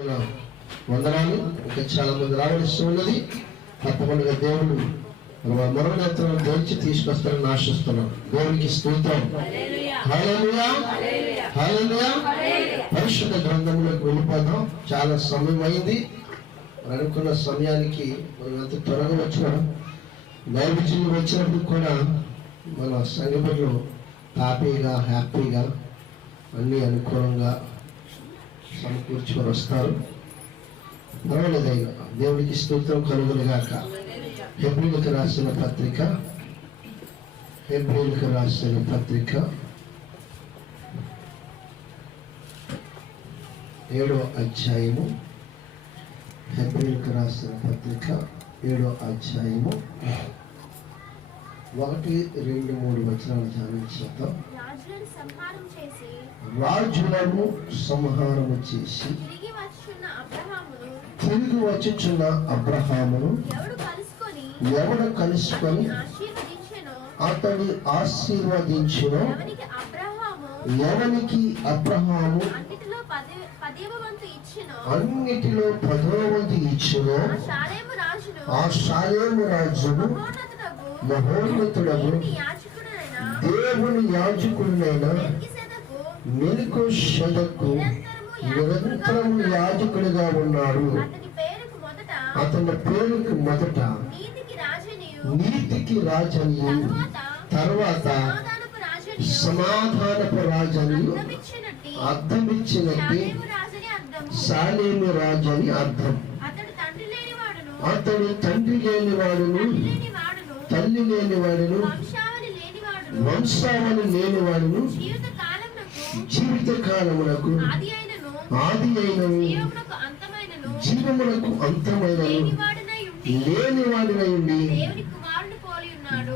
వందనాలు. ఇంకా చాలా మంది రావలసి ఉన్నది. తప్పకుండా దేవుడు మరణోత్తరం దొరికి తీసుకొస్తారని ఆశిస్తున్నాం. దేవునికి స్తోత్రం. హల్లెలూయా, హల్లెలూయా. పరిశుద్ధ గ్రంథంలోకి వెళ్ళిపోదాం. చాలా సమయం అయింది. అనుకున్న సమయానికి మనం ఎంత త్వరగా వచ్చినాం. దైవజనులు వచ్చినప్పుడు కూడా మన సంఘటనలు హ్యాపీగా అన్నీ అనుకూలంగా సమకూర్చుకొని వస్తారు. పర్వాలేదు. దేవుడికి స్తోత్రం కలుగునుగాక. హెబ్రీయులకు రాసిన పత్రిక 7వ అధ్యాయము. హెబ్రీయులకు రాసిన పత్రిక 7వ అధ్యాయము 1, 2, 3 వచనాలు ధ్యానించేద్దాం. రాజులను సంహారము చేసి తిరిగి వచ్చుచున్న అబ్రహామును ఎవడు కలుసుకొని అతడు ఆశీర్వదించును, ఎవనికి అబ్రహాము అన్నిటిలో 10వ వంతు ఇచ్చును, ఆ షాలేము రాజును మహోన్నతుడగు దేవుని యాజకుడినైన మెల్కీషెదెకు నిరంతరము యాజకుడిగా ఉన్నాడు. అతని పేరుకు మొదట నీతికి రాజనియు, తర్వాత సమాధానపు రాజనియు అర్థమిచ్చినట్టు షాలేము రాజు అని అర్థం. అతడు తండ్రి లేనివాడును తల్లి లేనివాడును వంశావళి లేనివాడును జీవిత కాలమునకు ఆది అయినను జీవమునకు అంతమైనను లేనివాడినయుండి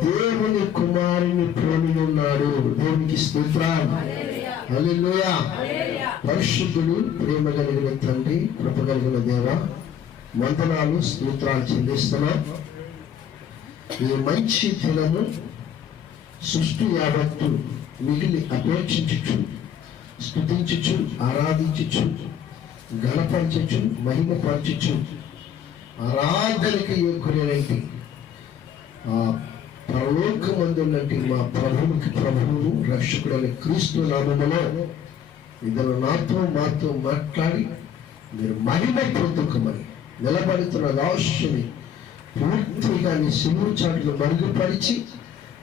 దేవుని కుమారుని పోలి ఉన్నాడు. దేవునికి స్తోత్రం. హల్లెలూయా. పరిశుద్ధుడు, ప్రేమ కలిగిన తండ్రి, కృప కలిగిన దేవ, వందనాలు స్తోత్రాలు చెల్లిస్తున్నాం. ఈ మంచి దినము సృష్టి యావత్తు మిగిలి అపేక్షించుచు, స్తుతించుచు, ఆరాధించుచు, గణపరచుచు, మహిమపరచుచు, ఆరాధనకి యోగ్యులైనటి పరలోకమందున్నటి మా ప్రభువును రక్షకుడైన క్రీస్తు నామములో ఇద్దరు మాతో మాట్లాడి మీరు మహిమ పొందుకోమని నిలబడుతున్న రాష్ట్రాన్ని పూర్తిగా నీ సిలువ చాటును మరుగుపరిచి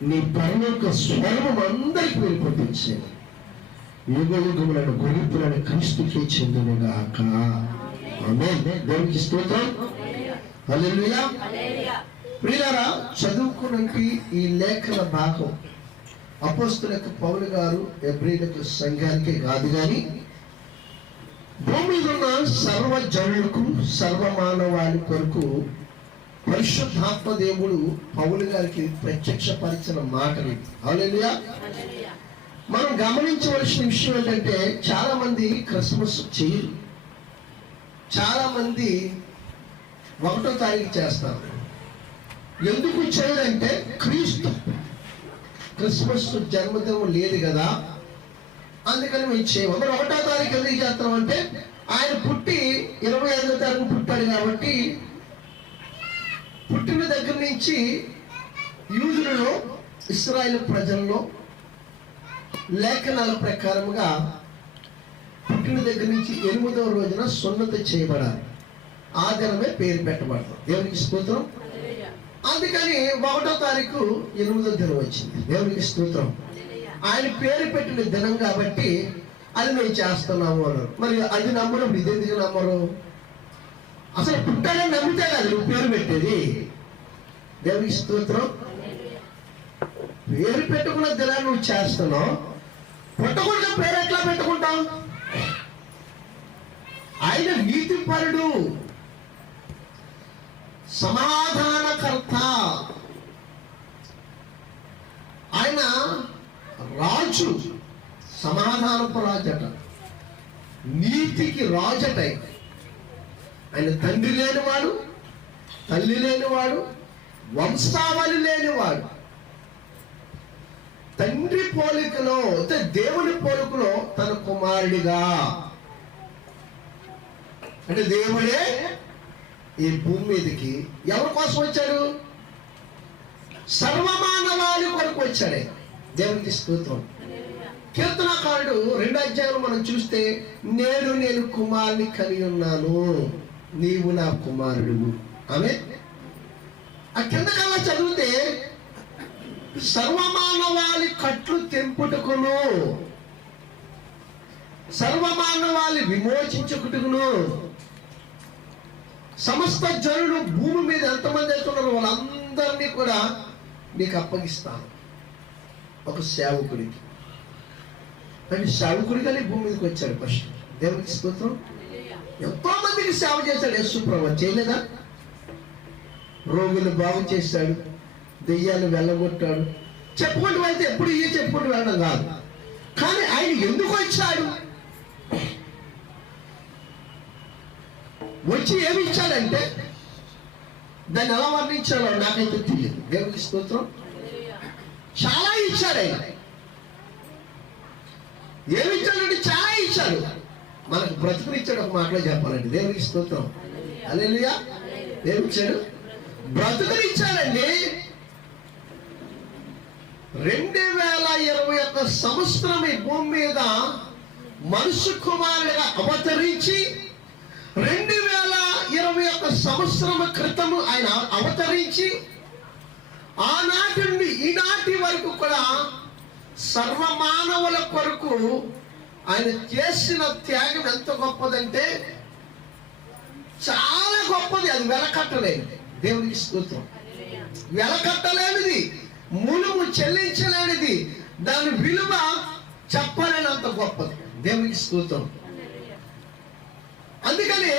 నీ పరలోక స్వరం అందరికి మీరు పంపించాను. యుగయుగములను గొలుపులను క్రీస్తుకే చెందునుగాక. ఆమేన్. దేవునికి స్తోత్రం. హల్లెలూయా. ప్రియులారా, చదువుకున్నకి ఈ లేఖన భాగం అపోస్తలులకు పౌలు గారు హెబ్రీయులకు సంఘానికి కాదు కానీ భూమి మీద ఉన్న సర్వ జనులకు, సర్వ మానవాళి కొరకు పరిశుద్ధాత్మ దేవుడు పౌలు గారికి ప్రత్యక్షపరిచిన మాటలు. హల్లెలూయా. మనం గమనించవలసిన విషయం ఏంటంటే, చాలా మంది క్రిస్మస్ చేయరు. చాలా మంది 1వ తారీఖు చేస్తారు. ఎందుకు చేయడంటే క్రీస్తు క్రిస్మస్ జన్మదినం లేదు కదా, అందుకని మేము చేయము. మరి 1వ తారీఖు ఎందుకు చేస్తాం అంటే, ఆయన పుట్టి 25వ తారీఖు పుట్టాడు కాబట్టి పుట్టిన దగ్గర నుంచి యూదులలో, ఇశ్రాయేలు ప్రజల్లో లేఖనాల ప్రకారముగా పుట్టిన దగ్గర నుంచి 8వ రోజున సున్నతి చేయబడాలి. ఆ దినమే పేరు పెట్టబడతాం. దేవునికి స్తోత్రం. అందుకని 1వ తారీఖు 8వ దినం వచ్చింది. దేవునికి స్తోత్రం. ఆయన పేరు పెట్టిన దినం కాబట్టి అది మేము చేస్తున్నాము అన్నారు. మరి అది నమ్మడం ఇదెందుకు నమ్మరు? అసలు పుట్టాలని నమ్మితే కాదు నువ్వు పేరు పెట్టేది. దేవునికి స్తోత్రం. పేరు పెట్టుకున్న దినాన్ని నువ్వు చేస్తున్నావు, పుట్టకుండా పేరు ఎట్లా పెట్టుకుంటావు? ఆయన నీతిపరుడు, సమాధానకర్త, ఆయన రాజు, సమాధానపు రాజట, నీతికి రాజట. ఆయన తండ్రి లేనివాడు, తల్లి లేనివాడు, వంశావళి లేనివాడు. తండ్రి పోలికలో, దేవుని పోలికలో తన కుమారుడిగా అంటే దేవుడే ఈ భూమి మీదకి ఎవరి కోసం వచ్చాడు? సర్వమానవాళి కొరకు వచ్చాడే. దేవునికి స్తోత్రం. కీర్తనకారుడు 2వ అధ్యాయంలో మనం చూస్తే, నేను కుమారుని కలిగి ఉన్నాను, నీవు నా కుమారుడు. ఆమె ఆ కింద కల్లా చదివితే, సర్వమానవాళి కట్లు తెంపుటకును, సర్వమానవాళి విమోచించుకుటకును, సమస్త జనులు భూమి మీద ఎంతమంది అవుతున్నారు వాళ్ళందరినీ కూడా నీకు అప్పగిస్తాను ఒక సేవకుడికి. కానీ సేవకుడిగానే భూమి మీదకి వచ్చాడు ఫస్ట్. దేవునికి స్తోత్రం. ఎంతో మందికి సేవ చేశాడు యేసు ప్రభువు, చేయలేదా? రోగులు బాగు చేశాడు, దెయ్యాలు వెళ్ళగొట్టాడు. చెప్పుకుంటూ వెళ్తే ఎప్పుడు ఇవి చెప్పుకుంటూ వెళ్ళడం కాదు, కానీ ఆయన ఎందుకు వచ్చాడు? వచ్చి ఏమి ఇచ్చాడంటే దాన్ని ఎలా వర్ణించాలో నాకైతే తెలియదు. దేవునికి స్తోత్రం. చాలా ఇచ్చాడు ఆయన. ఏమి ఇచ్చాడంటే చాలా ఇచ్చాడు. మనకు బ్రతుకునిచ్చాడు. ఒక మాటలో చెప్పాలండి, దేవునికి స్తోత్రం. హల్లెలూయా. ఏమి ఇచ్చాడు? బ్రతుకునిచ్చాడండి. 2021 సంవత్సరం ఈ భూమి మీద మనుష్య కుమారుడిగా అవతరించి 2021 సంవత్సరం క్రితము ఆయన అవతరించి ఆనాటి నుండి ఈనాటి వరకు కూడా సర్వమానవుల కొరకు ఆయన చేసిన త్యాగం ఎంత గొప్పదంటే చాలా గొప్పది. అది వెలకట్టలేనిది. దేవునికి స్తోత్రం. వెలకట్టలేనిది, ములుము చెల్లించలేనిది, దాని విలువ చెప్పలేనంత గొప్పది. దేవునికి స్తోత్రం. అందుకని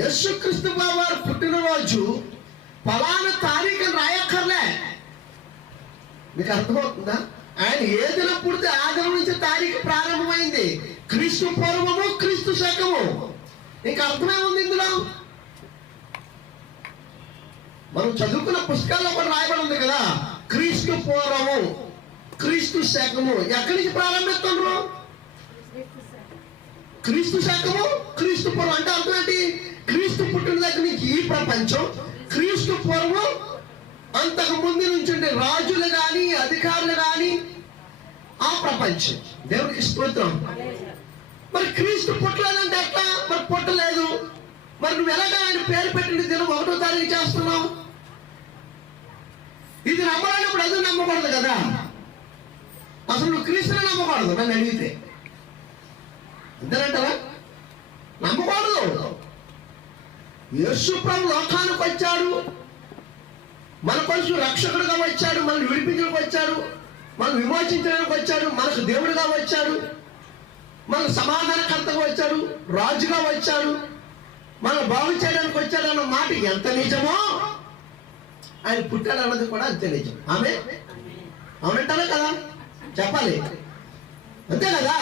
యేసుక్రీస్తు వారు పుట్టినరోజు ఫలానా తారీఖు రాయక్కర్లే. మీకు అర్థమవుతుందా? ఆయన ఏ దినం పుడితే ఆ దినం నుంచి తారీఖు ప్రారంభమైంది. క్రీస్తు పూర్వము, క్రీస్తు శకము. ఇంకా అర్థమే ఉంది ఇందులో. మనం చదువుకున్న పుస్తకాల్లో కూడా రాయబడి ఉంది కదా, క్రీస్తు పూర్వము, క్రీస్తు శకము. ఎక్కడి నుంచి ప్రారంభిస్తున్నారు? క్రీస్తు శకము, క్రీస్తు పూర్వం. అంటే అర్థం ఏంటి? క్రీస్తు పుట్టిన దగ్గర నుంచి ఈ ప్రపంచం, క్రీస్తు పూర్వం అంతకు ముందు నుంచి ఉండే రాజులు కానీ అధికారులు కానీ ఆ ప్రపంచం. దేవునికి స్తోత్రం. మరి క్రీస్తు పుట్టలేదంటే ఎట్లా? మరి పుట్టలేదు. మరి నువ్వు ఎలాగా ఆయన పేరు పెట్టిన దినం 1వ తారీఖు చేస్తున్నావు? ఇది నమ్మలేనప్పుడు అది నమ్మకూడదు కదా. అసలు నువ్వు క్రీస్తుని నమ్మకూడదు నన్ను అడిగితే. అంతేనంటారా? నమ్మకూడదు. యేసు ప్రభు లోకానికి వచ్చాడు, మన కోసం రక్షకుడుగా వచ్చాడు, మనల్ని విడిపించడానికి వచ్చాడు, మనం విమోచించడానికి వచ్చాడు, మనకు దేవుడిగా వచ్చాడు, మన సమాధానకర్తగా వచ్చాడు, రాజుగా వచ్చాడు, మనం బాగు చేయడానికి వచ్చాడు అన్న మాట ఎంత నిజమో ఆయన పుట్టాడు అన్నది కూడా అంతే నిజం. ఆమె అవునంటారా కదా? చెప్పాలి, అంతే కదా?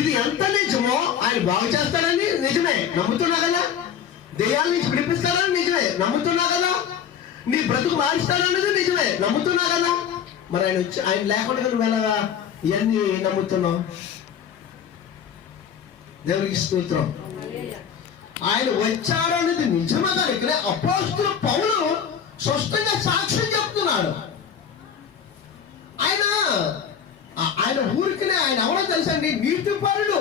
ఇది ఎంత నిజమో ఆయన బాగు చేస్తాడని నిజమే, నమ్ముతున్నా కదా? దెయ్యాల నుంచి విడిపిస్తాడని నిజమే, నమ్ముతున్నా కదా? నీ బ్రతుకు మారుస్తాడన్నది నిజమే, నమ్ముతున్నా కదా? మరి ఆయన వచ్చి ఆయన లేకుండా నువ్వు ఎలాగా ఇవన్నీ నమ్ముతున్నావు? దేవునికి స్తోత్రం. ఆయన వచ్చాడనేది నిజమే. కానీ ఇక్కడ అపోస్తలుడు పౌలు స్పష్టంగా సాక్ష్యం చెప్తున్నాడు. ఆయన ఊరికినే ఆయన ఎవరో తెలుసండి? నీతిపరుడు,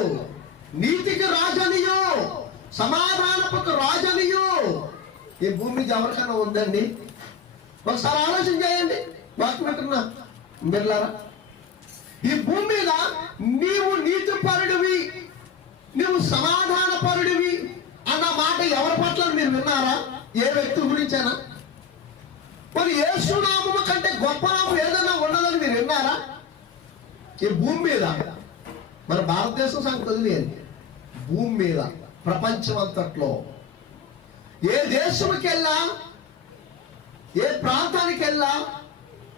నీతికి రాజనియో, సమాధానపుకు రాజనియో. ఈ భూమి మీద ఎవరికైనా ఉందండి? ఒకసారి ఆలోచన చేయండి. వాక్యం వింటున్నా బిడ్డలారా, ఈ భూమి మీద నీవు నీతిపరుడివి, నీవు సమాధానపరుడివి అన్న మాట ఎవరి పట్ల మీరు విన్నారా? ఏ వ్యక్తి గురించేనా? మరి యేసు నామము కంటే గొప్ప నామం ఏదైనా ఉన్నదని మీరు విన్నారా? ఈ భూమి మీద, మన భారతదేశం సంగతి వదిలేయండి, భూమి మీద ప్రపంచం అంతట్లో ఏ దేశంకి వెళ్ళా, ఏ ప్రాంతానికి వెళ్ళా,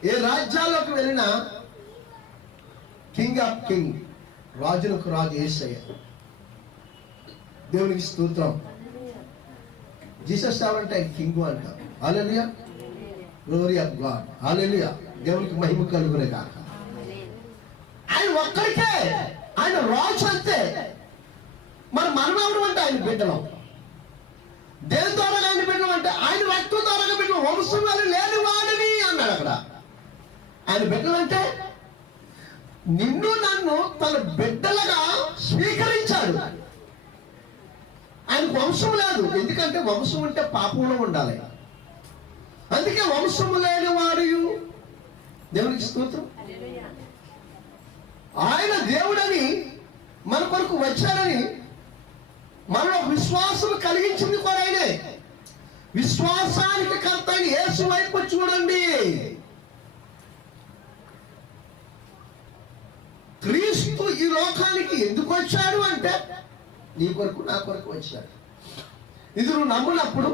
ఏ రాజ్యాల్లోకి వెళ్ళినా కింగ్ ఆఫ్ కింగ్, రాజులకు రాజు యేసయ్య. దేవునికి స్తోత్రం. జీసస్ ఎవరంటే ఆయన కింగ్ అంటారు. హల్లెలూయా, గ్లోరీ ఆఫ్ గాడ్. హల్లెలూయా, దేవునికి మహిమ కలుగునే కాక. ఆయన ఒక్కడికే, ఆయన రాజు అంతే. మరి మనం ఎవరు అంటే ఆయన బిడ్డలం. దేని ద్వారా ఆయన బిడ్డలం అంటే ఆయన రక్తం ద్వారా బిడ్డలం. వంశం లేని వాడిని అన్నాడు అక్కడ. ఆయన బిడ్డలు అంటే నిన్ను నన్ను తన బిడ్డలుగా స్వీకరించాడు. ఆయనకు వంశం లేదు, ఎందుకంటే వంశం అంటే పాపంలో ఉండాలి. అందుకే వంశము లేని వాడు దేవునికి స్తోత్రం. ఆయన దేవుడని మన కొరకు వచ్చాడని మనలో విశ్వాసం కలిగించింది కూడా ఆయనే. విశ్వాసానికి కర్త అయిన యేసు వైపు చూడండి. క్రీస్తు ఈ లోకానికి ఎందుకు వచ్చాడు అంటే నీ కొరకు నా కొరకు వచ్చాడు. ఇది నువ్వు నమ్మునప్పుడు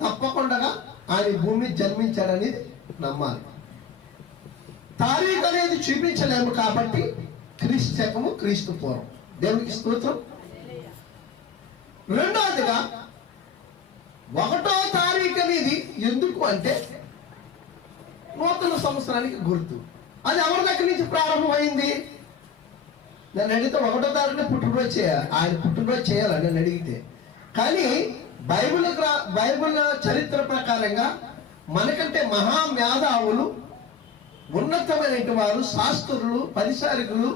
తప్పకుండా ఆయన భూమి జన్మించాడని నమ్మాలి. తారీఖు అనేది చూపించలేము కాబట్టి క్రీస్తు శకము క్రీస్తు పూర్వం. దేవునికి స్తోత్రం. రెండవదిగా 1వ తారీఖు అనేది ఎందుకు అంటే నూతన సంవత్సరానికి గుర్తు. అది ఎవరి దగ్గర నుంచి ప్రారంభమైంది? నన్ను అడిగితే 1వ తారీఖున పుట్టినరోజు చేయాలి, ఆయన పుట్టినరోజు చేయాలి నన్ను అడిగితే. కానీ బైబిల్ చరిత్ర ప్రకారంగా మనకంటే మహామేధావులు, ఉన్నతమైన వారు, శాస్త్రులు, పరిచారకులు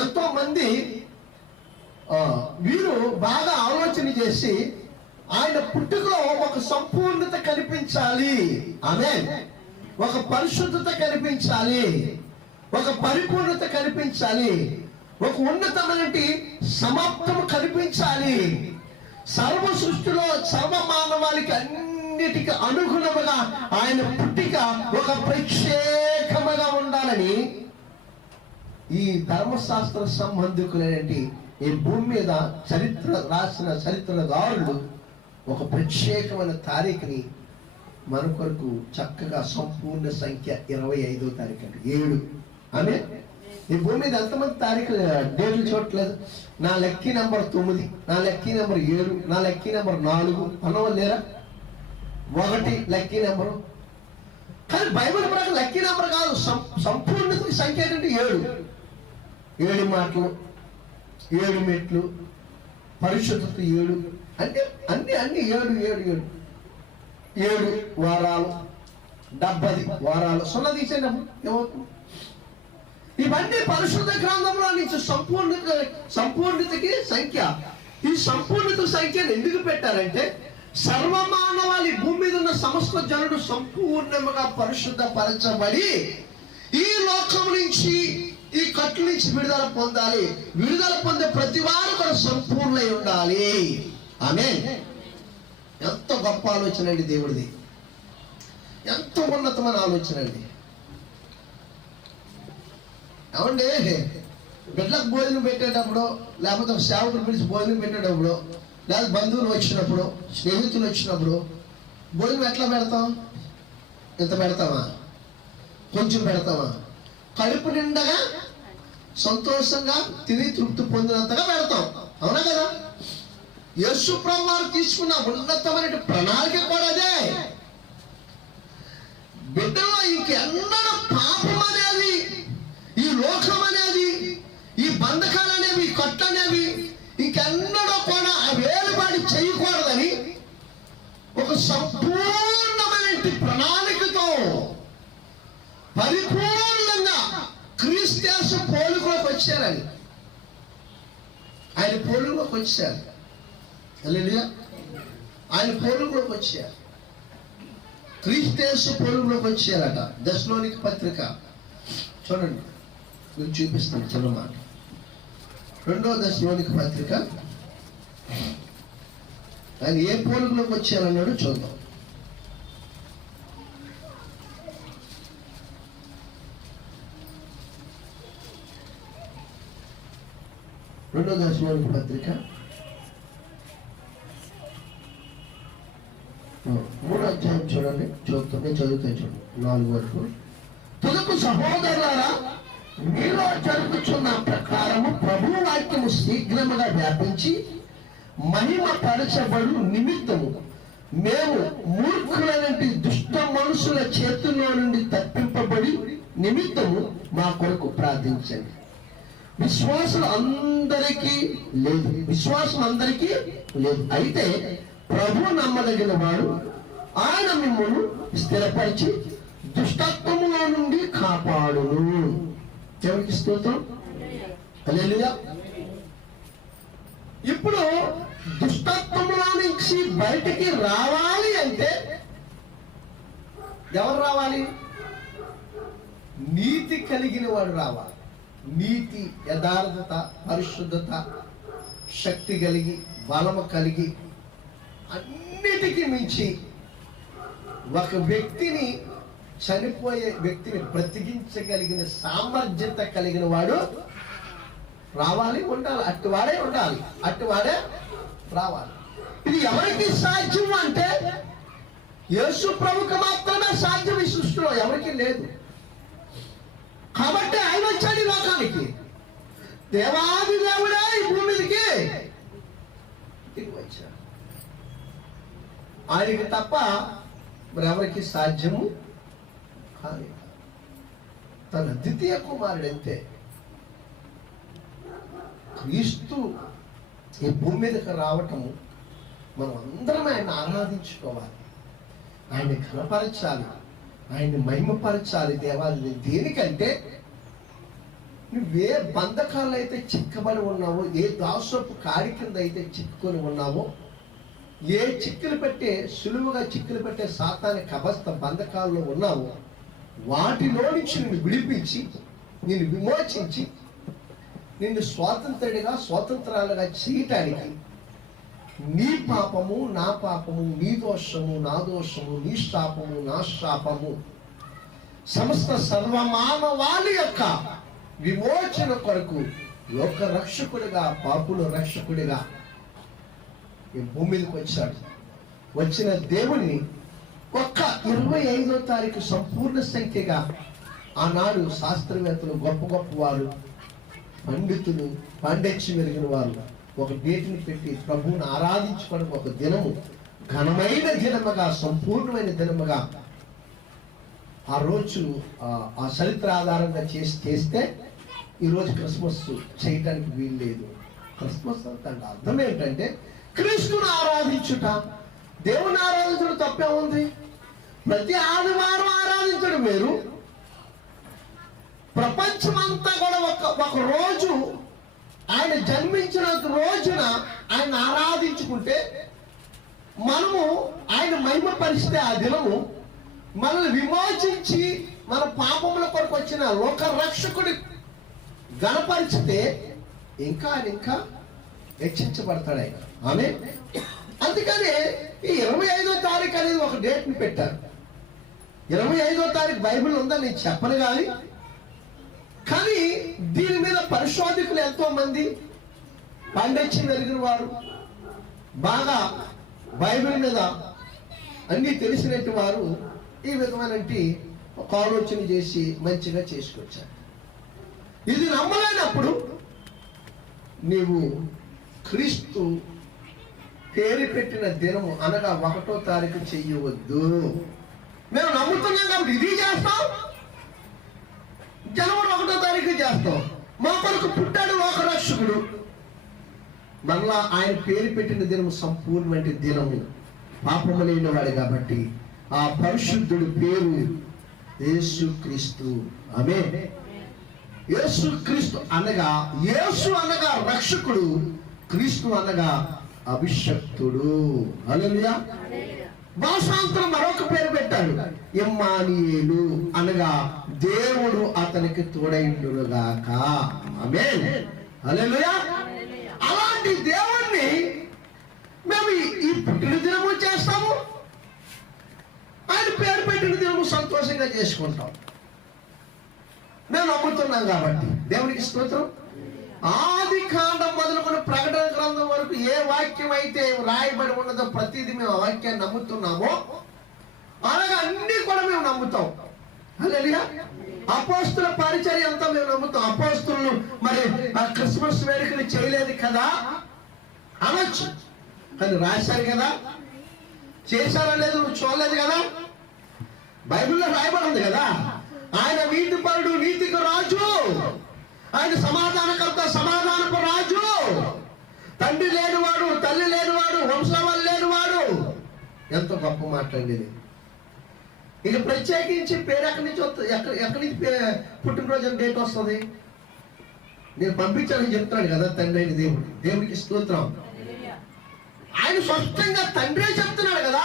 ఎంతో మంది వీరు బాగా ఆలోచన చేసి ఆయన పుట్టుకలో ఒక సంపూర్ణత కనిపించాలి, ఆమేన్, ఒక పరిశుద్ధత కనిపించాలి, ఒక పరిపూర్ణత కనిపించాలి, ఒక ఉన్నతమైన సమాప్తము కనిపించాలి. సర్వ సృష్టిలో సర్వ మానవాళికి అన్నిటికీ అనుగుణముగా ఆయన పుట్టిక ఒక ప్రత్యేకముగా ఉండాలని ఈ ధర్మశాస్త్ర సంబంధికులైనటువంటి ఈ భూమి మీద చరిత్ర రాసిన చరిత్రదారులు ఒక ప్రత్యేకమైన తారీఖుని మన కొరకు చక్కగా సంపూర్ణ సంఖ్య 25వ తారీఖు అంటే 7. ఆమె ఈ భూమి మీద ఎంతమంది తారీఖులు డేట్లు చూడట్లేదు. నా లక్కీ నెంబర్ 9, నా లక్కీ నెంబర్ 7, నా లక్కీ నెంబర్ 4 అన్నవాళ్ళు లేరా? 1 లక్కీ నెంబరు. కానీ బైబిల్ ప్రకారం లక్కీ నెంబర్ కాదు, సంపూర్ణత సంఖ్య ఏంటంటే 7 మాటలు, 7 మెట్లు, పరిశుద్ధత 7 అంటే అన్ని 7 వారాలు, 70 వారాలు. 0 తీసేయండి ఏమవుతుంది? ఇవన్నీ పరిశుద్ధ గ్రంథంలో నుంచి సంపూర్ణతకి సంఖ్య. ఈ సంపూర్ణత సంఖ్యను ఎందుకు పెట్టారంటే సర్వమానవాళి భూమి మీద ఉన్న సమస్త జనుడు సంపూర్ణముగా పరిశుద్ధపరచబడి ఈ లోకం నుంచి, ఈ కట్టు నుంచి విడుదల పొందాలి. విడుదల పొందే ప్రతి వారు కూడా సంపూర్ణై ఉండాలి. ఆమేన్. ఎంత గొప్ప ఆలోచన అండి దేవుడిది, ఎంత ఉన్నతమైన ఆలోచన అండి. ఏమండి, బిడ్డలకు భోజనం పెట్టేటప్పుడు, లేకపోతే సేవకులు పిలిచి భోజనం పెట్టేటప్పుడు, లేదా బంధువులు వచ్చినప్పుడు, స్నేహితులు వచ్చినప్పుడు భోజనం ఎట్లా పెడతాం? ఇంత పెడతామా? కొంచెం పెడతామా? కడుపు నిండగా సంతోషంగా తిని తృప్తి పొందినంతగా పెడతాం, అవునా కదా? యేసు ప్రభువు వారు తీసుకున్న ఉన్నతమైన ప్రణాళిక కూడా అదే. బిడ్డలో ఇంకెన్నడూ పాపం అనేది, ఈ లోకం అనేది, ఈ బంధకాలు అనేవి, కట్టు అనేవి ఇంకెన్నడూ కూడా వేలుబాటు చేయకూడదని ఒక సంపూర్ణమైన ప్రణాళికతో పరిపూర్ణంగా క్రీస్తు పోలులోకి వచ్చారని, ఆయన పోలులోకి వచ్చారు. హల్లెలూయా. ఆయన పోలులోకి వచ్చారు, క్రీస్తు పోలులోకి వచ్చారట. దశలోనిక పత్రిక చూడండి, నేను చూపిస్తాను చిన్న మాట. 2వ దశలోనిక పత్రిక ఆయన ఏ పోలులోకి వచ్చారన్నాడు చూద్దాం. రెండో దశలోనిక పత్రిక 3వ అధ్యాయం చూడండి. చూద్దాం, నేను చదువుతాను చూడండి 4 వరకు. తుదకు సహోదరులారా, మీలో జరుగుతున్న ప్రకారము ప్రభు వాక్యము శీఘ్రముగా వ్యాపించి మహిమ పరచబడు నిమిత్తము మేము మూర్ఖులైన దుష్ట మనుషుల చేతుల్లో నుండి తప్పింపబడి నిమిత్తము మా కొరకు ప్రార్థించండి. విశ్వాసులు అందరికీ లేదు, విశ్వాసం అందరికీ లేదు. అయితే ప్రభు నమ్మదగిన వాడు, ఆయన మిమ్మల్ని స్థిరపరిచి దుష్టత్వములో నుండి కాపాడును. దేవునికి స్తోత్రం. హల్లెలూయా. ఇప్పుడు దుష్టత్వములో నుంచి బయటికి రావాలి అంటే ఎవరు రావాలి? నీతి కలిగిన వాడు రావాలి. నీతి, యథార్థత, పరిశుద్ధత, శక్తి కలిగి, బలము కలిగి, అన్నిటికీ మించి ఒక వ్యక్తిని, చనిపోయే వ్యక్తిని బ్రతికించగలిగిన సామర్థ్యత కలిగిన వాడు రావాలి, ఉండాలి. అట్టువాడే ఉండాలి, అట్టువాడే రావాలి. ఇది ఎవరికి సాధ్యం అంటే యేసు ప్రభుకు మాత్రమే సాధ్యం. ఈ సృష్టిలో ఎవరికి లేదు. కాబట్టి ఆయన వచ్చాడు ఈ లోకానికి. దేవాది దేవుడే ఈ భూమి మీదకి వచ్చాడు. ఆయనకి తప్ప మరెవరికి సాధ్యము కాదు. తన ద్వితీయ కుమారుడంతే క్రీస్తు ఈ భూమి మీదకి రావటము, మనం అందరం ఆయన ఆరాధించుకోవాలి, ఆయన్ని ఘనపరచాలి, ఆయన్ని మహిమపరచాలి. దేవాలయం దేనికంటే నువ్వే బంధకాలు అయితే చిక్కబడి ఉన్నావో, ఏ దాసపు కాడి కింద అయితే చిక్కుకొని ఉన్నావో, ఏ చిక్కులు పెట్టే, సులువుగా చిక్కులు పెట్టే సాతాని కబస్త బంధకాల్లో ఉన్నావో, వాటిలో నుంచి నిన్ను విడిపించి, నిన్ను విమోచించి, నిన్ను స్వాతంత్రాలుగా చేయటానికి నీ పాపము నా పాపము, నీ దోషము నా దోషము, నీ శాపము నా శాపము, సమస్త సర్వమానవాళి యొక్క విమోచన కొరకు లోక రక్షకుడిగా, పాపుల రక్షకుడిగా ఈ భూమి మీదకి వచ్చాడు. వచ్చిన దేవుణ్ణి ఒక్క 25వ తారీఖు సంపూర్ణ సంఖ్యగా ఆనాడు శాస్త్రవేత్తలు, గొప్ప గొప్ప వారు, పండితులు, పాండిత్యం ఎరిగిన వారు ఒక డేట్ని పెట్టి ప్రభువుని ఆరాధించుకోవడం ఒక దినము, ఘనమైన దినముగా, సంపూర్ణమైన దినముగా ఆ రోజు ఆ చరిత్ర ఆధారంగా చేస్తే ఈరోజు క్రిస్మస్ చేయడానికి వీలు లేదు. క్రిస్మస్ అంటే అర్థం ఏంటంటే క్రీస్తుని ఆరాధించుట. దేవుని ఆరాధించడం తప్పే ఉంది. ప్రతి ఆదివారం ఆరాధించడం వేరు. ప్రపంచమంతా కూడా ఒక రోజు ఆయన జన్మించిన రోజున ఆయన ఆరాధించుకుంటే, మనము ఆయన మహిమపరిస్తే ఆ దినము మనల్ని విమోచించి మన పాపముల కొరకు వచ్చిన లోక రక్షకుడి గణపరిచితే ఇంకా హెచ్చించబడతాడు ఆయన. ఆమె అందుకని ఈ 25వ తారీఖు అనేది ఒక డేట్ని పెట్టారు. 25వ తారీఖు బైబిల్ ఉందని నేను చెప్పను కానీ దీని మీద పరిశోధకులు ఎంతో మంది, పాండిత్యం ఎరిగిన వారు, బాగా బైబిల్ మీద అన్నీ తెలిసినట్టు వారు ఈ విధమైన ఒక ఆలోచన చేసి మంచిగా చేసుకొచ్చారు. ఇది నమ్మలేనప్పుడు నీవు క్రీస్తు పేరు పెట్టిన దినము అనగా 1వ తారీఖు చెయ్యవద్దు. మేము నమ్ముతున్నాం కాబట్టి ఇది చేస్తాం. జనవరి 1వ తారీఖు చేస్తాం. మా కొరకు పుట్టాడు లోక రక్షకుడు. మరలా ఆయన పేరు పెట్టిన దినము సంపూర్ణమైన దినము, పాపము లేని వాడు కాబట్టి ఆ పరిశుద్ధుడి పేరు యేసుక్రీస్తు. ఆమేన్. యేసుక్రీస్తు అనగా, యేసు అనగా రక్షకుడు, క్రీస్తు అనగా అభిషక్తుడు. హల్లెలూయా. భాషాంతరం మరొక పేరు పెట్టాడు, ఇమ్మానుయేలు అనగా దేవుడు అతనికి తోడైండుగాక. ఆమేన్. హల్లెలూయా. అలాంటి దేవుణ్ణి మేము ఈ పుట్టిన దినము చేస్తాము, ఆయన పేరు పెట్టిన దినము సంతోషంగా చేసుకుంటాం. మేము నమ్ముతున్నాం కాబట్టి దేవునికి స్తోత్రం. ఆది కాండం మొదలుకొని ప్రకటన గ్రంథం వరకు ఏ వాక్యం అయితే రాయబడి ఉన్నదో ప్రతిదీ మేము ఆ వాక్యాన్ని నమ్ముతున్నామో అలాగే అన్ని కూడా మేము నమ్ముతాం. హల్లెలూయా. అపోస్తుల పరిచర్య అంతా మేము నమ్ముతాం. అపోస్తులు మరి ఆ క్రిస్మస్ వేడుకలు చేయలేదు కదా అనొచ్చు, కానీ రాశారు కదా. చేశారా లేదు నువ్వు చూడలేదు కదా, బైబిల్లో రాయబడి ఉంది కదా. ఆయన నీతిపరుడు, నీతికి రాజు ఆయన సమాధానకర్త, సమాధానపు రాజు. తండ్రి లేనివాడు, తల్లి లేనివాడు, వంశావళి లేనివాడు. ఎంత గొప్ప మాట్లాడేది. ఇది ప్రత్యేకించి పేరు ఎక్కడి నుంచి వస్తుంది? ఎక్కడి నుంచి పుట్టినరోజు డేట్ వస్తుంది? నేను పంపించాలని చెప్తున్నాడు కదా తండ్రి అయిన దేవుడు. దేవుడికి స్తోత్రం. ఆయన స్పష్టంగా తండ్రే చెప్తున్నాడు కదా.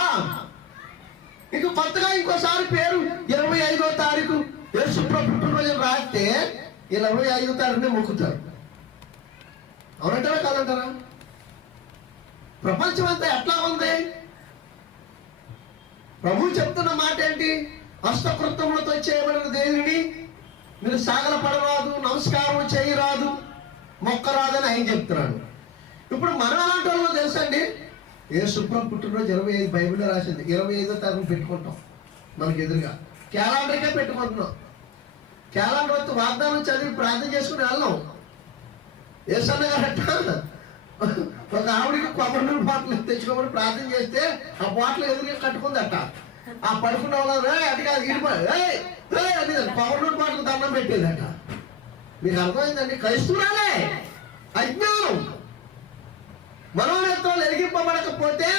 ఇంక కొత్తగా ఇంకోసారి పేరు 25వ తారీఖు యేసుప్రభు పుట్టినరోజు రాస్తే 25వ తారీఖునే మొక్కుతారు. అవునంటారా కాదంటారా? ప్రపంచం అంతా ఎట్లా ఉంది? ప్రభు చెప్తున్న మాట ఏంటి? హస్తకృతములతో చేయబడిన దేవుని మీరు సాగలపడరాదు, నమస్కారం చేయరాదు, మొక్కరాదని ఆయన చెప్తున్నాడు. ఇప్పుడు మనం అలాంటి వాళ్ళు తెలుసండి. యేసుప్రభు పుట్టినరోజు 25 బైబిల్లో రాసింది. 25వ తారీఖు పెట్టుకుంటాం. మనకి ఎదురుగా క్యాలెండర్కే పెట్టుకుంటున్నాం. క్యాలెండర్ వస్తే వాగ్దానం చదివి ప్రార్థన చేసుకుని వెళ్ళాం. యేసన్న గారట ఒక ఆవిడికి కొబ్బరి నూనె బాటలు తెచ్చుకోమని ప్రార్థన చేస్తే ఆ బాటలు ఎదురుగా కట్టుకుందట. ఆ పడుకున్న వాళ్ళు అటుగా ఇడిపోయి అది కొబ్బరి నూనె బాటలు దండం పెట్టేదట. మీకు అర్థమైందండి? క్రైస్తవురాలే, అజ్ఞానం. మనోనేత్రాలు ఎరిగింపబడకపోతే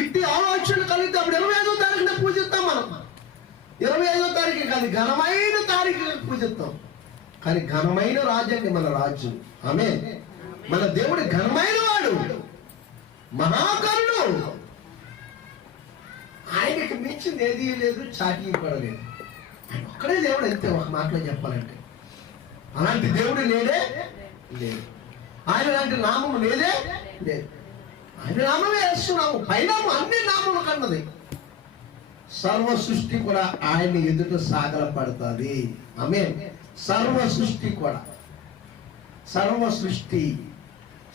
ఇట్టి ఆలోచనలు కలిగితే అప్పుడు 25వ తారీఖున పూజిస్తాం. మనం 25వ తారీఖు కాదు, ఘనమైన తారీఖు పూజిస్తాం. కానీ ఘనమైన రాజు అండి మన రాజు. ఆమె మన దేవుడు ఘనమైన వాడు, మహాకరుడు. ఆయనకి మించింది ఏదీ లేదు, చాటి పడలేదు. ఆయన ఒక్కడే దేవుడు. అయితే ఒక మాటలో చెప్పాలంటే అలాంటి దేవుడు లేడే లేదు. ఆయన లాంటి నామము లేదే లేదు. ఆయన నామమే యేసునామం. పైనామం అన్ని నామముల కన్నది. సర్వ సృష్టి కూడా ఆయన ఎదుట సాగలపడుతుంది. ఆమె సర్వ సృష్టి కూడా, సర్వ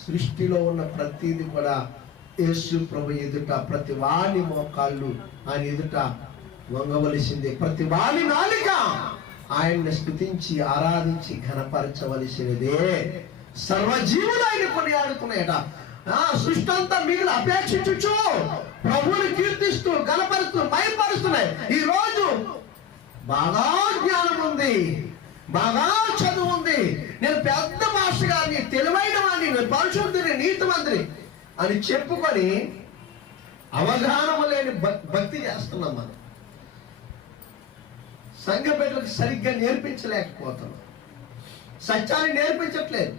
సృష్టిలో ఉన్న ప్రతిది కూడా యేసు ప్రభు ఎదుట ప్రతి వాని మోకాళ్ళు ఆయన ఎదుట వంగవలసిందే. ప్రతి వాని నాలిక ఆయన్ని స్తుతించి ఆరాధించి ఘనపరచవలసినదే. సర్వజీవులు ఆయన కొనియాడుతున్నాయట. సృష్టి అంతా మిగిలి అపేక్షించు ప్రభువుని కీర్తిస్తూ ఘనపరుస్తూ మైపరుస్తున్నాయి. ఈ రోజు బాగా జ్ఞానం ఉంది, బాగా చదువు ఉంది, నేను పెద్ద మాస్టర్ గారిని, తెలివైన వాడిని, నేను పరిశుద్ధుని, నీతిమంతుని అని చెప్పుకొని అవగాహన లేని భక్తి చేస్తున్నాం. మనం సంఘ బిడ్డలకు సరిగ్గా నేర్పించలేకపోతున్నాం. సత్యాన్ని నేర్పించట్లేదు.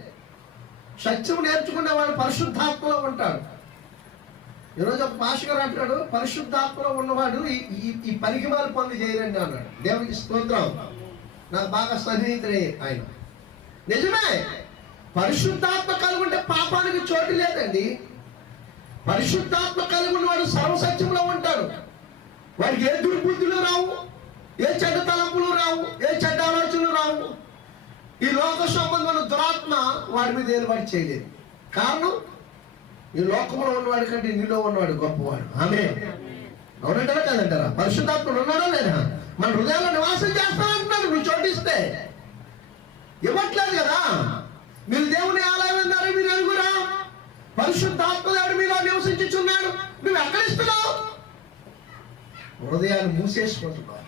సత్యం నేర్చుకునే వాడు పరిశుద్ధాత్మలో ఉంటాడు. ఈరోజు ఒక మాస్టర్ గారు అంటాడు, పరిశుద్ధాత్మలో ఉన్నవాడు ఈ పనికిమాల పనులు చేయరండి అన్నాడు. దేవునికి స్తోత్రం. నాకు బాగా సన్నిహితుడే ఆయన. నిజమే, పరిశుద్ధాత్మ కలిగి ఉంటే పాపానికి చోటు లేదండి. పరిశుద్ధాత్మ కలిగి ఉన్నవాడు సర్వసత్యంలో ఉంటాడు. వాడికి ఏ దుర్బుద్ధులు రావు, ఏ చెడ్డ తలంపులు రావు, ఏ చెడ్డ ఆలోచనలు రావు. ఈ లోక సంబంధమైన దురాత్మ వాడి మీద ఏలుబడి చేయలేదు. కారణం, ఈ లోకంలో ఉన్నవాడి కంటే నీలో ఉన్నవాడు గొప్పవాడు. ఆమె అవునంటారా కాదంటారా? పరిశుద్ధాత్ముడు ఉన్నాడా లేదా? మన హృదయాల్లో నివాసం చేస్తానంటున్నాడు. నువ్వు చోటిస్తే ఇవ్వట్లేదు కదా. మీరు దేవుని ఆలయం అన్నారు, మీరు ఎరుగురా. పరిశుద్ధాత్మ దేవుడు మీలో నివసించుచున్నాడు, నువ్వు ఎక్కడ ఇస్తున్నావు? హృదయాలు మూసేసుకుంటున్నావు.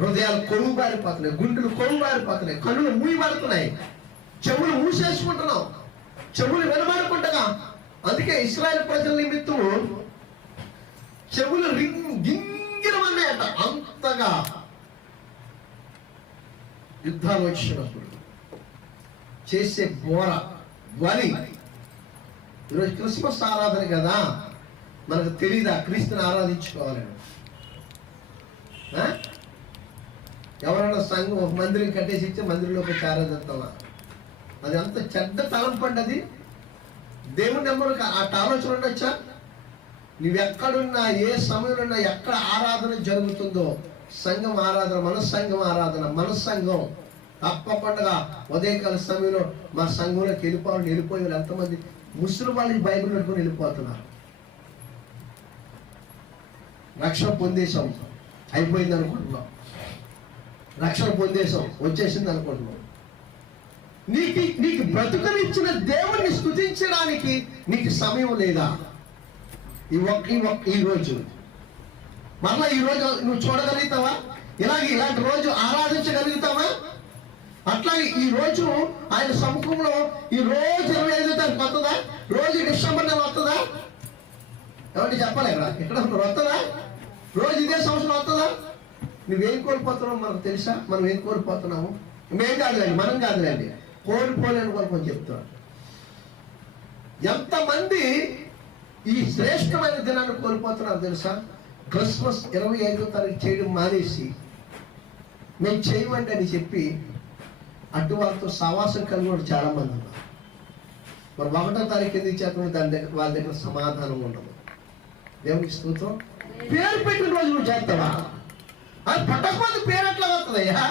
హృదయాలు కొరువు బారిపోతున్నాయి, గుండెలు కొరువు బారిపోతున్నాయి, కన్నులు మూయబడుతున్నాయి, చెవులు మూసేసుకుంటున్నావు, చెవులు వినబడుకుంటగా. అందుకే ఇశ్రాయేలు ప్రజల నిమిత్తం చెవులు గింగిరమన్నాయట. అంతగా యుద్ధాలు వచ్చినప్పుడు చేసే ధ్వని. ఈరోజు క్రిస్మస్ ఆరాధన కదా, మనకు తెలీదా క్రీస్తుని ఆరాధించుకోవాలని? ఎవరైనా సంఘం ఒక మందిరం కట్టేసి ఇచ్చి మందిరంలోకి వచ్చి ఆరాధిస్తావా? అది అంత చెడ్డ తలంపండి. దేవుని నెంబర్కి ఆ ఆలోచన ఉండొచ్చా? నువ్వెక్కడున్నా, ఏ సమయంలో ఎక్కడ ఆరాధన జరుగుతుందో, సంఘం ఆరాధన, మన సంఘం తప్పకుండా ఉదయకాల సమయంలో మా సంఘంలోకి వెళ్ళిపోయి ఎంతమంది ముస్లిం వాళ్ళకి బైబిల్ పెట్టుకుని వెళ్ళిపోతున్నారు. రక్షణ పొందేశాం, అయిపోయింది అనుకుంటున్నాం. రక్షణ పొందేశాం, వచ్చేసింది అనుకుంటున్నాం. నీకు బ్రతుకనిచ్చిన దేవుణ్ణి స్తుతించడానికి నీకు సమయం లేదా? ఈ రోజు మరలా ఈ రోజు నువ్వు చూడగలుగుతావా? ఇలాంటి రోజు ఆరాధించగలుగుతావా? అట్లాగే ఈ రోజు ఆయన సముఖంలో ఈ రోజు 25వ తారీఖు వస్తుందా? రోజు డిసెంబర్ నెల వస్తుందా? ఎవరికి చెప్పాలి ఇక్కడ వస్తుందా? రోజు ఇదే సంవత్సరం వస్తుందా? నువ్వేం కోల్పోతున్నావు మనకు తెలుసా? మనం ఏం కోల్పోతున్నాము? మేం కాదులేండి, మనం కాదులేండి, కోల్పోలేని కోల్పోని చెప్తున్నాం. ఎంతమంది ఈ శ్రేష్టమైన దినాన్ని కోల్పోతున్నారు తెలుసా? క్రిస్మస్ 25వ తారీఖు చేయడం మానేసి మేము చేయమండి అని చెప్పి అటు వాళ్ళతో సవాసం కలిగి చాలా మంది ఉన్నారు. మరి 1వ తారీఖు ఎందుకు చేస్తున్నారు? దాని దగ్గర వాళ్ళ దగ్గర సమాధానం ఉండదు. దేవునికి స్తోత్రం. పేరు పెట్టిన రోజు నువ్వు చేస్తావా? అది పట్టకపోతే పేరు ఎట్లా వస్తుందయ్యా?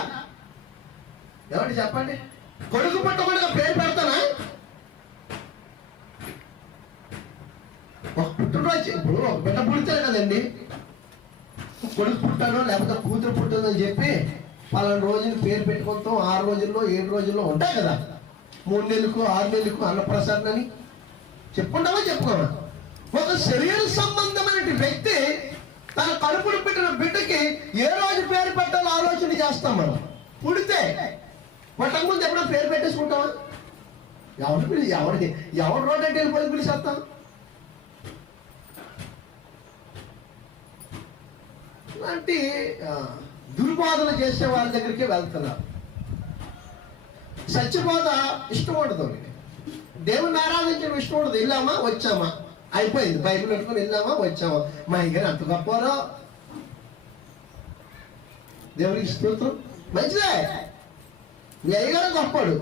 ఎవరికి చెప్పండి. కొడుకు పుట్టకుండా పేరు పెడతానా? ఒక పుట్టినరోజు ఇప్పుడు ఒక బిడ్డ పుడతాడు కదండి, కొడుకు పుట్టాడో లేకపోతే కూతురు పుట్టిందని చెప్పి పలానా రోజుని పేరు పెట్టుకుంటాం. 6 రోజుల్లో 7 రోజుల్లో ఉంటాయి కదా, 3 నెలలకు 6 నెలలకు అన్నప్రసాదం అని చెప్పుకుంటామా చెప్పుకోమా? ఒక శరీర సంబంధమైన వ్యక్తి తన కడుపును పెట్టిన బిడ్డకి ఏ రోజు పేరు పెట్టాలో ఆలోచన చేస్తాం మనం. పుడితే పుట్టక ముందు ఎప్పుడో పేరు పెట్టేసుకుంటామా? ఎవరు రోడ్ అంటే వెళ్ళిపోయి పిలిచేస్తాం? ఇలాంటి దుర్బోధన చేసే వాళ్ళ దగ్గరికి వెళ్తున్నారు. సత్యబోధ ఇష్టం ఉండదు, దేవుని ఆరాధించడం ఇష్టం ఉండదు. వెళ్ళామా వచ్చామా అయిపోయింది, బైబిల్ పెట్టుకుని వెళ్ళామా వచ్చామా. మా అయ్యగారు అంత గొప్పవారో, దేవునికి స్తోత్రం. మంచిదే, మీ అయ్యగారు గొప్పడు.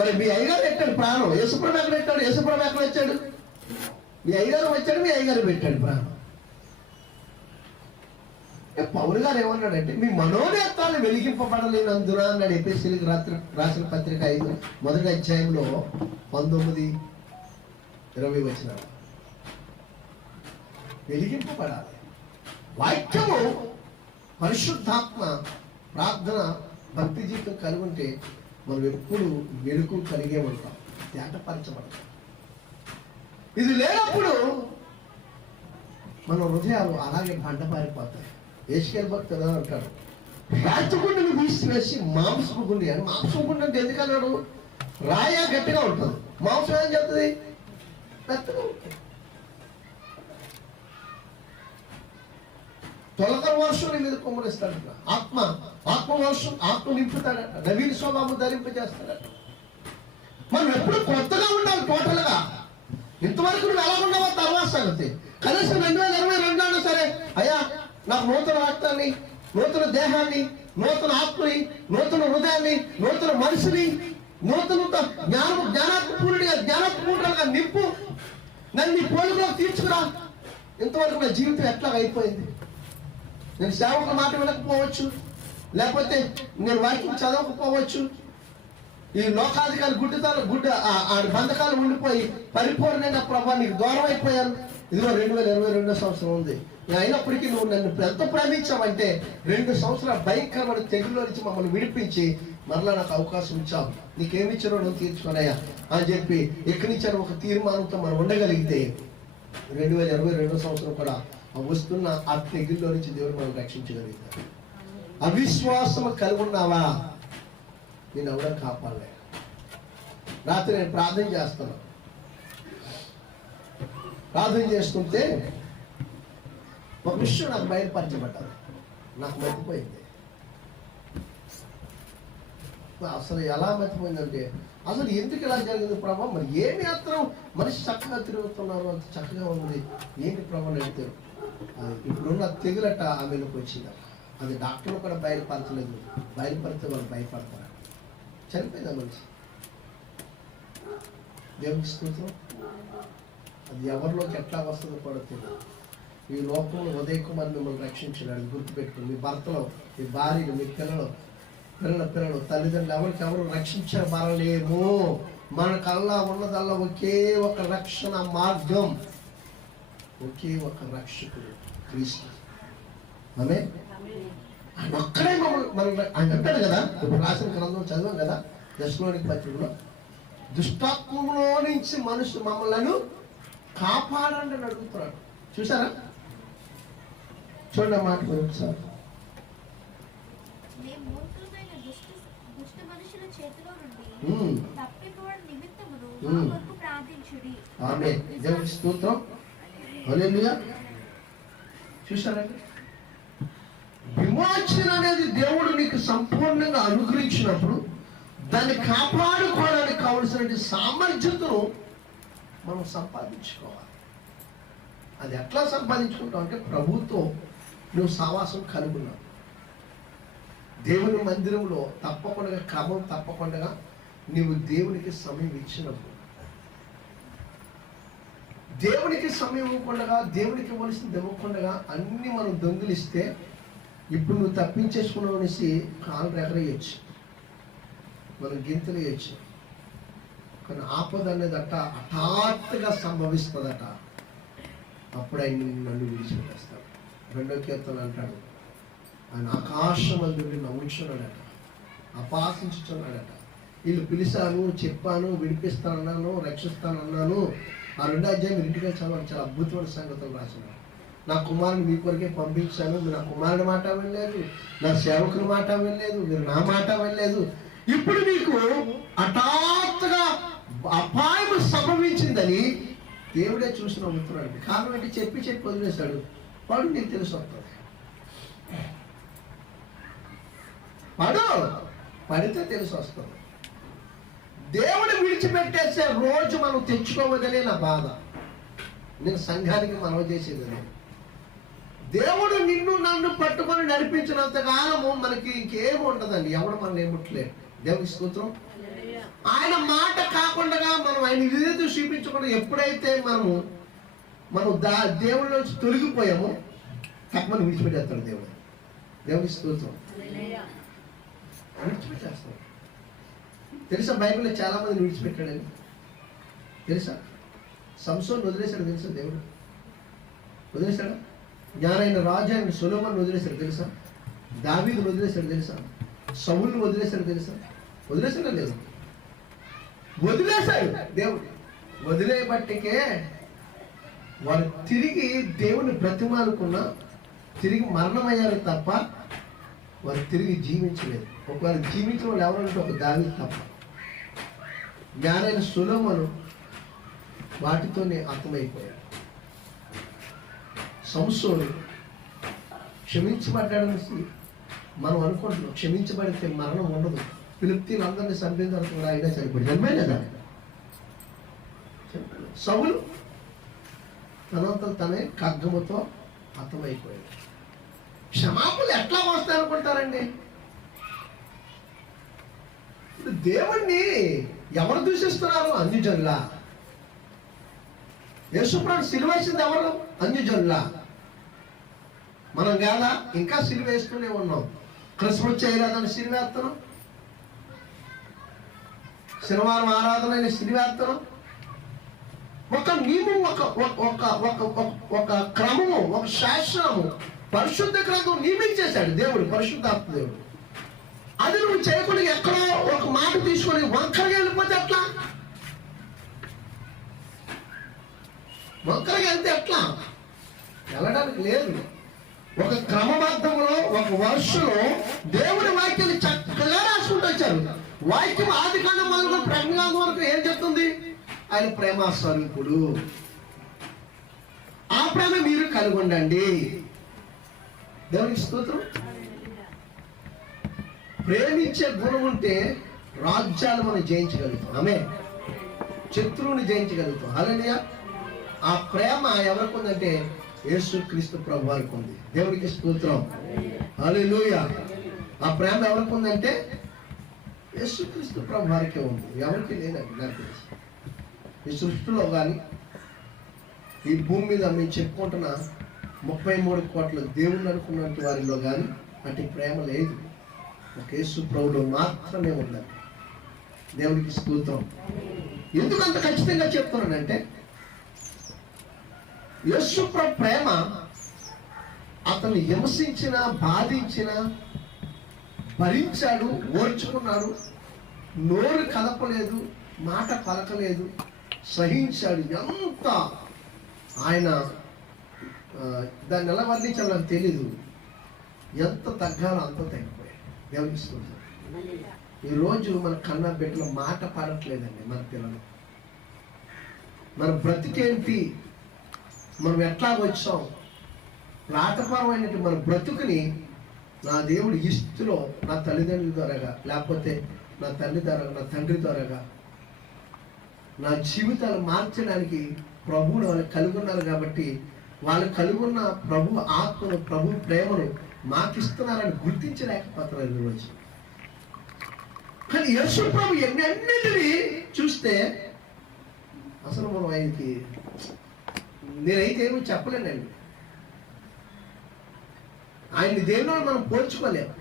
మరి మీ అయ్యగారు పెట్టాడు ప్రాణం, యేసుప్రభు ఎక్కడ పెట్టాడు? యేసుప్రభు ఎక్కడ వచ్చాడు? మీ అయ్యగారు వచ్చాడు, మీ అయ్యగారు పెట్టాడు ప్రాణం. పౌలు గారు ఏమన్నాడంటే మీ మనోనేత్రాలు వెలిగింపబడలేనందున అన్నాడు. ఎఫెసీయులకు రాసిన పత్రిక 5 మొదటి అధ్యాయంలో 19-20 వచనాలు. వెలిగింపబడాలి. వాక్యము, పరిశుద్ధాత్మ, ప్రార్థన, భక్తి జీవితం కలిగి ఉంటే మనం ఎప్పుడు వెలుగు కలిగే ఉంటాం, తేటపరచబడతాం. ఇది లేనప్పుడు మన హృదయాలు అలాగే బండపారిపోతాయి. ఏషియల్ భక్తులు అంటాడు, రాజగుండెను తీసివేసి మాంసపు గుండె అని. మాంసపు గుండె అంటే ఎందుకన్నాడు? రాయ గట్టిగా ఉంటుంది, మాంసం ఏం చెప్తుంది? మెత్తగా ఉంటుంది. తొలకర వర్షం నీ మీద కుమ్మరిస్తాడట. ఆత్మ వర్షం, ఆత్మ నింపుతాడట, నవీన స్వభావం ధరింపజేస్తాడట. మనం ఎప్పుడు కొత్తగా ఉండాలి. టోటల్ గా ఇంతవరకు నువ్వు ఎలా ఉండవో తర్వాత సంగతి. కనీసం 2022 అన్నా సరే, అయ్యా నాకు నూతన రక్తాన్ని, నూతన దేహాన్ని, నూతన ఆత్మని, నూతన హృదయాన్ని, నూతన మనసుని, నూతన జ్ఞానాత్మూర్తులుగా నింపు, నన్ను నీ పోలికలో తీర్చుకురా. ఇంతవరకు నా జీవితం ఎట్లా అయిపోయింది? నేను సేవకుల మాట వినకపోవచ్చు, లేకపోతే నేను వాక్యం చదవకపోవచ్చు, ఈ లోకాధికారి ఆడి బంధకాలు ఉండిపోయి పరిపూర్ణంగా ప్రభావ నీకు దూరం అయిపోయాను. ఇదిగో 2022 సంవత్సరం ఉంది. అయినప్పటికీ నువ్వు నన్ను ఎంత ప్రేమించావంటే 2 సంవత్సరాల భయంకరమైన తెగుల్లో నుంచి మమ్మల్ని విడిపించి మరలా నాకు అవకాశం ఇచ్చావు. నీకేమిచ్చారో నువ్వు తీర్చుకున్నాయా అని చెప్పి ఎక్కడి నుంచి ఒక తీర్మానంతో మనం ఉండగలిగితే 2022 సంవత్సరం కూడా వస్తున్న ఆ తెగుల్లో నుంచి దేవుడు మనం రక్షించగలుగుతాడు. అవిశ్వాసము కలిగి ఉన్నావా? నేను ఎవరో కాపాడలే. రాత్రి నేను ప్రార్థన చేస్తున్నాను. ప్రార్థన చేస్తుంటే ఒక విషయం నాకు బయలుపరచబడ్డారు. నాకు మర్చిపోయింది. అసలు ఎలా మర్చిపోయిందంటే, అసలు ఎందుకు ఇలా జరిగింది ప్రభావం? మరి ఏమి మాత్రం మనిషి చక్కగా తిరుగుతున్నారు, అంత చక్కగా ఉంది, ఏంటి ప్రభావం అడిగితే ఇప్పుడున్న తెగులట ఆమెలోకి వచ్చిందట. అది డాక్టర్లు కూడా బయలుపరచలేదు. బయలుపరిస్తే వాళ్ళు భయపడతారు. చనిపోయిందా మనిషి? దేవునికి స్తోత్రం. అది ఎవరిలోకి ఎట్లా వస్తుందో కూడా తెలియదు. ఈ లోకంలో ఉదయకుమార్ మిమ్మల్ని రక్షించడానికి గుర్తుపెట్టుకుని మీ భర్తలో, మీ భార్యలు, మీ పిల్లలు, తల్లిదండ్రులు ఎవరికెవరు రక్షించబడలేము. మన కల్లా ఉన్నదల్లా ఒకే ఒక రక్షణ మార్గం, ఒకే ఒక రక్షకుడు, క్రీస్తు. ఆమె ఆయన ఒక్కడే మనం ఆయన అంటాడు కదా, ఇప్పుడు రాసిన గ్రంథం చదివాం కదా దశలోనికి పత్రికలో, దుష్టాత్మలో నుంచి మనుషులు మమ్మల్ని కాపాడండి అని అడుగుతున్నాడు. చూసారా? చూడండి మాట ఒకసారి. దుష్ట మనుషుల చేతిలో నుండి తప్పిపోవడం నిమిత్తమును మా కొరకు ప్రార్థించుడి. ఆమేన్. దేవునికి స్తోత్రం. హల్లెలూయా. చూశారండి, విమోచన అనేది దేవుడు నీకు సంపూర్ణంగా అనుగ్రహించినప్పుడు దాన్ని కాపాడుకోవడానికి కావలసిన సామర్థ్యతను మనం సంపాదించుకోవాలి. అది ఎట్లా సంపాదించుకుంటావు అంటే ప్రభుతో నువ్వు సావాసం కలుగున్నావు. దేవుని మందిరంలో తప్పకుండా క్రమం తప్పకుండా నీవు దేవునికి సమయం ఇచ్చినప్పుడు, దేవునికి సమయం ఇవ్వకుండా దేవునికి ఇవ్వాల్సింది ఇవ్వకుండా అన్ని మనం దొంగిలిస్తే ఇప్పుడు నువ్వు తప్పించేసుకున్నావు అనేసి కాలు ఎగరేయచ్చు, మనం గింతలు వేయచ్చు. కానీ ఆపద అనేది హఠాత్తుగా సంభవిస్తుందట. అప్పుడు ఆయన నన్ను విడిచిపెట్టేస్తాడు. 2వ కీర్తన అంటాడు, ఆయన ఆకాశం అందులో నవ్వుచున్నాడట, అపాసించుచున్నాడట. వీళ్ళు పిలిచాను, చెప్పాను, విడిపిస్తానన్నాను, రక్షిస్తానన్నాను. ఆ 2వ అధ్యాయం ఇంటికి చదవాలి. చాలా అద్భుతమైన సంగతులు రాసినాడు. నా కుమారుని మీ కొరకే పంపించాను, మీరు నా కుమారుని మాట వినలేదు, నా సేవకుని మాట వినలేదు, మీరు నా మాట వినలేదు. ఇప్పుడు నీకు హఠాత్తుగా అపాయం సంభవించిందని దేవుడే చూసి నమ్ముతున్నాడు. కారణం ఏంటి? చెప్పి వదిలేశాడు. వాడు నీకు తెలిసి వస్తుంది. పడితే తెలిసి వస్తుంది. దేవుడు విడిచిపెట్టేసే రోజు మనం తెచ్చుకోవద్దనే నా బాధ. నేను సంఘానికి మనవ చేసేదని. దేవుడు నిన్ను నన్ను పట్టుకొని నడిపించినంత కాలము మనకి ఇంకేమి ఉండదండి. ఎవడు మనం ఏముట్లేదు. దేవుని స్తోత్రం. ఆయన మాట కాకుండా మనం ఆయన విధేయత చూపించకుండా ఎప్పుడైతే మనం దేవుడి నుంచి తొలగిపోయామో తప్పని విడిచిపెట్టేస్తాడు దేవుడు. దేవుని స్తోత్రం. విడిచిపెట్టేస్తాడు. తెలుసా, బైబిల్లో చాలా మందిని విడిచిపెట్టాడని తెలుసా? సంసోన్ వదిలేశాడు తెలుసా? దేవుడు వదిలేశాడా? జ్ఞానైన రాజు అయిన సొలొమోను వదిలేశాడు తెలుసా? దావీదును వదిలేశాడు తెలుసా? సౌలును వదిలేశాడు తెలుసా? వదిలేశాడా? లేదు, వదిలేశాడు దేవుడు. వదిలేబట్టికే వారు తిరిగి దేవుని బ్రతిమాలుకున్నా తిరిగి మరణమయ్యారు తప్ప వారు తిరిగి జీవించలేదు. ఒకవేళ జీవించిన వాళ్ళు ఎవరంటే ఒక దావీదు తప్ప. జ్ఞానైన సొలొమోను వాటితోనే అంతమైపోయాడు. సంసోను క్షమించబడ్డాడని మనం అనుకుంటున్నాం. క్షమించబడితే మరణం ఉండదు. ఫిలిష్తీయులందరినీ చంపిన తర్వాత కూడా అయినా చనిపోయాడు. జన్మేలేదా? సౌలు తనంతా తనే ఖడ్గముతో హతమైపోయాడు. క్షమాపణలు ఎట్లా వస్తాయి అనుకుంటారండి? దేవుణ్ణి ఎవరు దూషిస్తున్నారు? అన్యజనులా. యేసుప్రభువు సిలువ వేసింది ఎవరు? అన్యజనులా. మనం కాదా? ఇంకా సిలువ వేస్తూనే ఉన్నాం. క్రిస్మస్ చేయలేదని సిలువ వేస్తున్నాం, శనివారం ఆరాధన సిలువ వేస్తున్నాం. ఒక నియమం, ఒక క్రమము, ఒక శాస్త్రము, పరిశుద్ధ గ్రంథం నియమించేశాడు దేవుడు, పరిశుద్ధాత్మ దేవుడు. అది నువ్వు చేయకుండా ఎక్కడో ఒక మాట తీసుకొని వంకరగా వెళ్ళిపోతే ఎట్లా? వంకరగా వెళ్తే ఎట్లా? వెళ్ళడానికి లేదు. ఒక క్రమబద్ధంలో, ఒక వరుసలో దేవుడి వాక్యాన్ని చక్కగా రాసుకుంటూ వచ్చారు. వాక్యం ఆది కాండం మొదలు ప్రజ్ఞానం వరకు ఏం చెప్తుంది? ఆయన ప్రేమ స్వరూపుడు, ఆ ప్రేమ మీరు కనుగొండండి. దేవునికి స్తోత్రం. ప్రేమించే గుణం ఉంటే రాజ్యాలు మనం జయించగలుగుతాం. ఆమె శత్రువుని జయించగలుగుతాం. హల్లెలూయా. ఆ ప్రేమ ఎవరికి ఉందంటే యేసుక్రీస్తు ప్రభు వారికి ఉంది. దేవునికి స్తోత్రం. హల్లెలూయా. ఆ ప్రేమ ఎవరికి ఉందంటే యేసుక్రీస్తు ప్రభు వారికే ఉంది, ఎవరికి లేదండి. నాకు తెలుసు ఈ సృష్టిలో కానీ ఈ భూమి మీద మేము చెప్పుకుంటున్న 33 కోట్ల దేవుళ్ళు అనుకున్నట్టు వారిలో కానీ అటు ప్రేమ లేదు. ఒక యేసు ప్రభువులో మాత్రమే ఉందండి. దేవునికి స్తోత్రం. ఎందుకు అంత ఖచ్చితంగా చెప్తున్నానంటే యేసు ప్రభు ప్రేమ అతను హింసించిన, బాధించిన భరించాడు, ఓర్చుకున్నాడు, నోరు కదపలేదు, మాట పలకలేదు, సహించాడు. ఎంత ఆయన దాన్ని ఎలా వర్ణించాలో నాకు తెలీదు. ఎంత తగ్గాలో అంత తగ్గిపోయాడు. దేవునికి స్తోత్రం. ఈరోజు మన కన్నా బిడ్డల మాట పాడట్లేదండి మన పిల్లలు. మన బ్రతికేంటి, మనం ఎట్లా వచ్చాం, రాతపరమైనటువంటి మన బ్రతుకుని నా దేవుడు ఈ స్థితిలో నా తల్లిదండ్రుల ద్వారాగా, లేకపోతే నా తల్లి ద్వారా, నా తండ్రి ద్వారాగా నా జీవితాలు మార్చడానికి ప్రభువును వాళ్ళు కలిగి ఉన్నారు. కాబట్టి వాళ్ళు కలిగి ఉన్న ప్రభు ఆత్మను, ప్రభు ప్రేమను మాకిస్తున్నారని గుర్తించలేకపోతున్నారు ఈరోజు. కానీ యేసు ప్రభు ఎన్నెన్నిటిని చూస్తే అసలు మనం ఆయనకి, నేనైతే ఏమీ చెప్పలేనండి. ఆయన్ని దేవులో మనం పోల్చుకోలేము.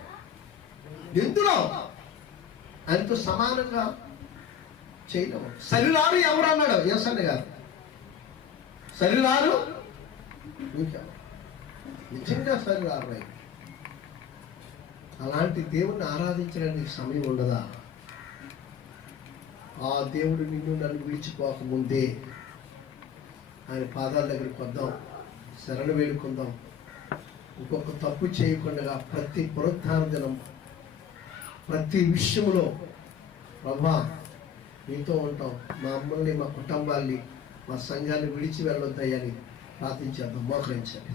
ఎందులో ఆయనతో సమానంగా చేయలేము. శరీరాలు ఎవరు అన్నాడు యేసన్న గారు? శరీరాలు నిజంగా శరీరాలు. అలాంటి దేవుణ్ణి ఆరాధించడానికి సమయం ఉండదా? ఆ దేవుడు నిన్ను నన్ను విడిచిపోకముందే ఆయన పాదాల దగ్గరికి వద్దాం, శరణు వేడుకుందాం. ఇంకొక తప్పు చేయకుండా ప్రతి పునరుత్థాన దినం, ప్రతి విషయంలో ప్రభా మీతో ఉంటాం, మా అమ్మల్ని, మా కుటుంబాన్ని, మా సంఘాన్ని విడిచి వెళ్ళొద్దయ్యని ప్రార్థించేద్దాం. మోకరించండి.